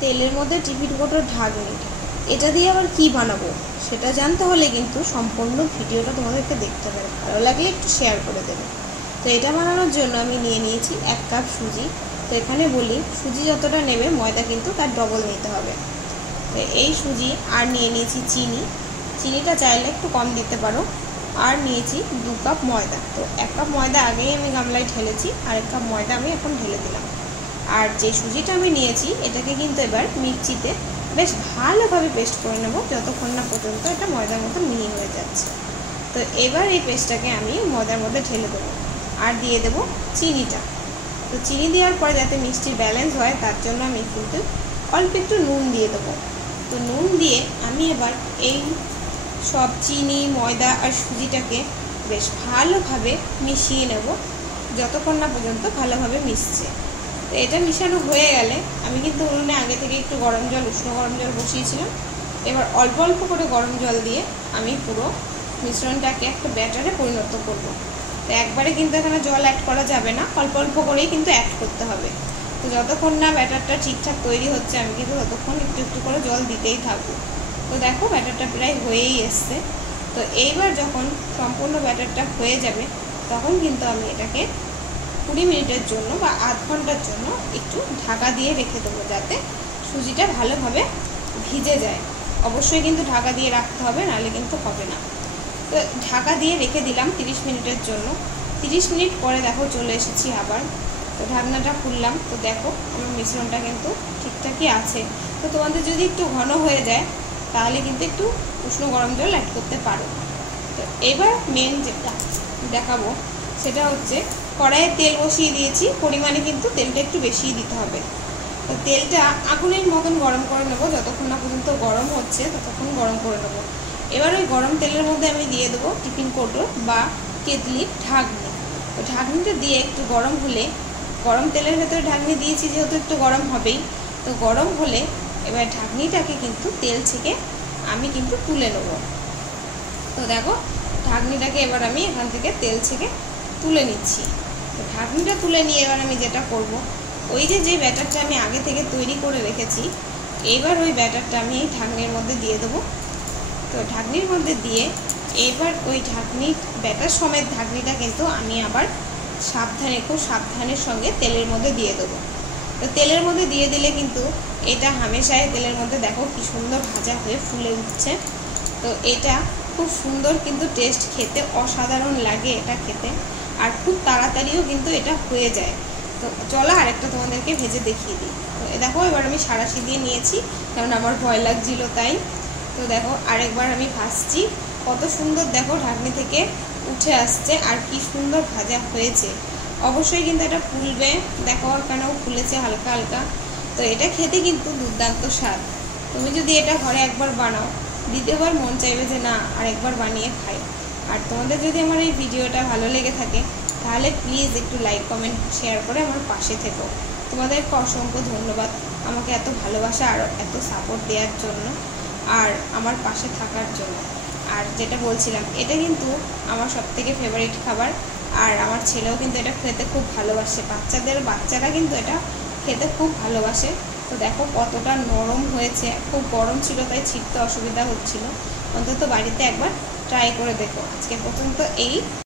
তেলের মধ্যে টিফিন কৌটোর ঢাকনি, এটা দিয়ে আবার কি বানাবো সেটা জানতে হলে কিন্তু সম্পূর্ণ ভিডিওটা তোমাদেরকে দেখতে হবে, ভালো লাগলে একটু শেয়ার করে দেবে। তো এটা বানানোর জন্য আমি নিয়ে নিয়েছি 1 কাপ সুজি। তো এখানে বলি সুজি যতটা নেবে ময়দা কিন্তু তার ডবল নিতে হবে। তো এই সুজি আর নিয়ে নিয়েছি চিনি, চিনিটা চাইলে একটু কম দিতে পারো। আর নিয়েছি 2 কাপ ময়দা। তো 1 কাপ ময়দা আগেই আমি গামলায় ঢেলেছি, আর 1 কাপ ময়দা আমি এখন ঢেলে দিলাম। আর যে সুজিটা আমি নিয়েছি এটাকে কিন্তু এবার মিক্সিতে বেশ ভালোভাবে পেস্ট করে নেব, যতক্ষণ না পর্যন্ত এটা ময়দার মতো মিহি হয়ে যাচ্ছে। তো এবার এই পেস্টটাকে আমি ময়দার মধ্যে ঢেলে দেবো আর দিয়ে দেবো চিনিটা। তো চিনি দেওয়ার পরে যাতে মিষ্টির ব্যালেন্স হয় তার জন্য আমি কিন্তু অল্প একটু নুন দিয়ে দেবো। তো নুন দিয়ে আমি এবার এই সব চিনি, ময়দা আর সুজিটাকে বেশ ভালোভাবে মিশিয়ে নেব, যতক্ষণ না পর্যন্ত ভালোভাবে মিশছে। তো এটা মিশানো হয়ে গেলে আমি কিন্তু উনুনে আগে থেকে একটু উষ্ণ গরম জল বসিয়েছিলাম। এবার অল্প অল্প করে গরম জল দিয়ে আমি পুরো মিশ্রণটাকে একটা ব্যাটারে পরিণত করব। তো একবারে কিন্তু এখানে জল অ্যাড করা যাবে না, অল্প অল্প করেই কিন্তু অ্যাড করতে হবে। তো যতক্ষণ না ব্যাটারটা ঠিকঠাক তৈরি হচ্ছে আমি কিন্তু ততক্ষণ একটু একটু করে জল দিতেই থাকবো। তো দেখো ব্যাটারটা প্রায় হয়েই এসছে। তো এইবার যখন সম্পূর্ণ ব্যাটারটা হয়ে যাবে তখন কিন্তু আমি এটাকে 20 মিনিটের জন্য বা আধ ঘন্টার জন্য একটু ঢাকা দিয়ে রেখে দেবো, যাতে সুজিটা ভালোভাবে ভিজে যায়। অবশ্যই কিন্তু ঢাকা দিয়ে রাখতে হবে, নাহলে কিন্তু হবে না। তো ঢাকা দিয়ে রেখে দিলাম 30 মিনিটের জন্য। 30 মিনিট পরে দেখো চলে এসেছি আবার। তো ঢাকনাটা খুললাম, তো দেখো আমার মিশ্রণটা কিন্তু ঠিকঠাকই আছে। তো তোমাদের যদি একটু ঘন হয়ে যায় তাহলে কিন্তু একটু উষ্ণ গরম জল অ্যাড করতে পারো। তো এবার মেন যেটা দেখাবো সেটা হচ্ছে কড়াইয়ে তেল বসিয়ে দিয়েছি, পরিমাণে কিন্তু তেলটা একটু বেশিই দিতে হবে। তো তেলটা আগুনের মতন গরম করে নেবো, যতক্ষণ না পর্যন্ত গরম হচ্ছে ততক্ষণ গরম করে নেবো। এবার ওই গরম তেলের মধ্যে আমি দিয়ে দেবো টিফিন কৌটো বা কেটলির ঢাকনি। তো ঢাকনিটা দিয়ে একটু গরম হলে, গরম তেলের ভেতরে ঢাকনি দিয়েছি যেহেতু একটু গরম হবেই, তো গরম হলে এবার ঢাকনিটাকে কিন্তু তেল থেকে আমি কিন্তু তুলে নেব। তো দেখো ঢাকনিটাকে এবার আমি এখান থেকে তেল থেকে তুলে নিচ্ছি। তো ঢাকনিটা তুলে নিয়ে এবার আমি যেটা করব, ওই যে ব্যাটারটা আমি আগে থেকে তৈরি করে রেখেছি, এবার ওই ব্যাটারটা আমি এই ঢাকনির মধ্যে দিয়ে দেবো। তো ঢাকনির মধ্যে দিয়ে এবার ওই ব্যাটার সমেত ঢাকনিটা কিন্তু আমি আবার খুব সাবধানের সঙ্গে তেলের মধ্যে দিয়ে দেবো। তো তেলের মধ্যে দিয়ে দিলে কিন্তু এটা হামেশাই তেলের মধ্যে দেখো কি সুন্দর ভাজা হয়ে ফুলে উঠছে। তো এটা খুব সুন্দর কিন্তু টেস্ট, খেতে অসাধারণ লাগে এটা খেতে, আর খুব তাড়াতাড়িও কিন্তু এটা হয়ে যায়। তো চলো আরেকটা তোমাদেরকে ভেজে দেখিয়ে দিই। তো দেখো এবার আমি সাঁড়াশি দিয়ে নিয়েছি, কারণ আমার ভয় লাগছিল তাই। তো দেখো আরেকবার আমি ভাজছি, কত সুন্দর দেখো ঢাকনি থেকে উঠে আসছে আর কি সুন্দর ভাজা হয়েছে। অবশ্যই কিন্তু এটা ফুলবে, দেখো এখানেও ফুলেছে হালকা হালকা। তো এটা খেতে কিন্তু দুর্দান্ত স্বাদ। তুমি যদি এটা ঘরে একবার বানাও, দ্বিতীয়বার মন চাইবে যে না আরেকবার বানিয়ে খাই। আর তোমাদের যদি আমার এই ভিডিওটা ভালো লেগে থাকে তাহলে প্লিজ একটু লাইক, কমেন্ট, শেয়ার করে আমার পাশে থেকো। তোমাদেরকে অসংখ্য ধন্যবাদ আমাকে এত ভালোবাসা আর এত সাপোর্ট দেওয়ার জন্য, আর আমার পাশে থাকার জন্য। আর যেটা বলছিলাম, এটা কিন্তু আমার সবথেকে ফেভারিট খাবার, আর আমার ছেলেও কিন্তু এটা খেতে খুব ভালোবাসে। বাচ্চারা কিন্তু এটা খেতে খুব ভালোবাসে। তো দেখো কতটা নরম হয়েছে, খুব গরম ছিল তাই ছিঁড়তে অসুবিধা হচ্ছিল। অন্তত বাড়িতে একবার ট্রাই করে দেখো। আজকে পর্যন্ত এই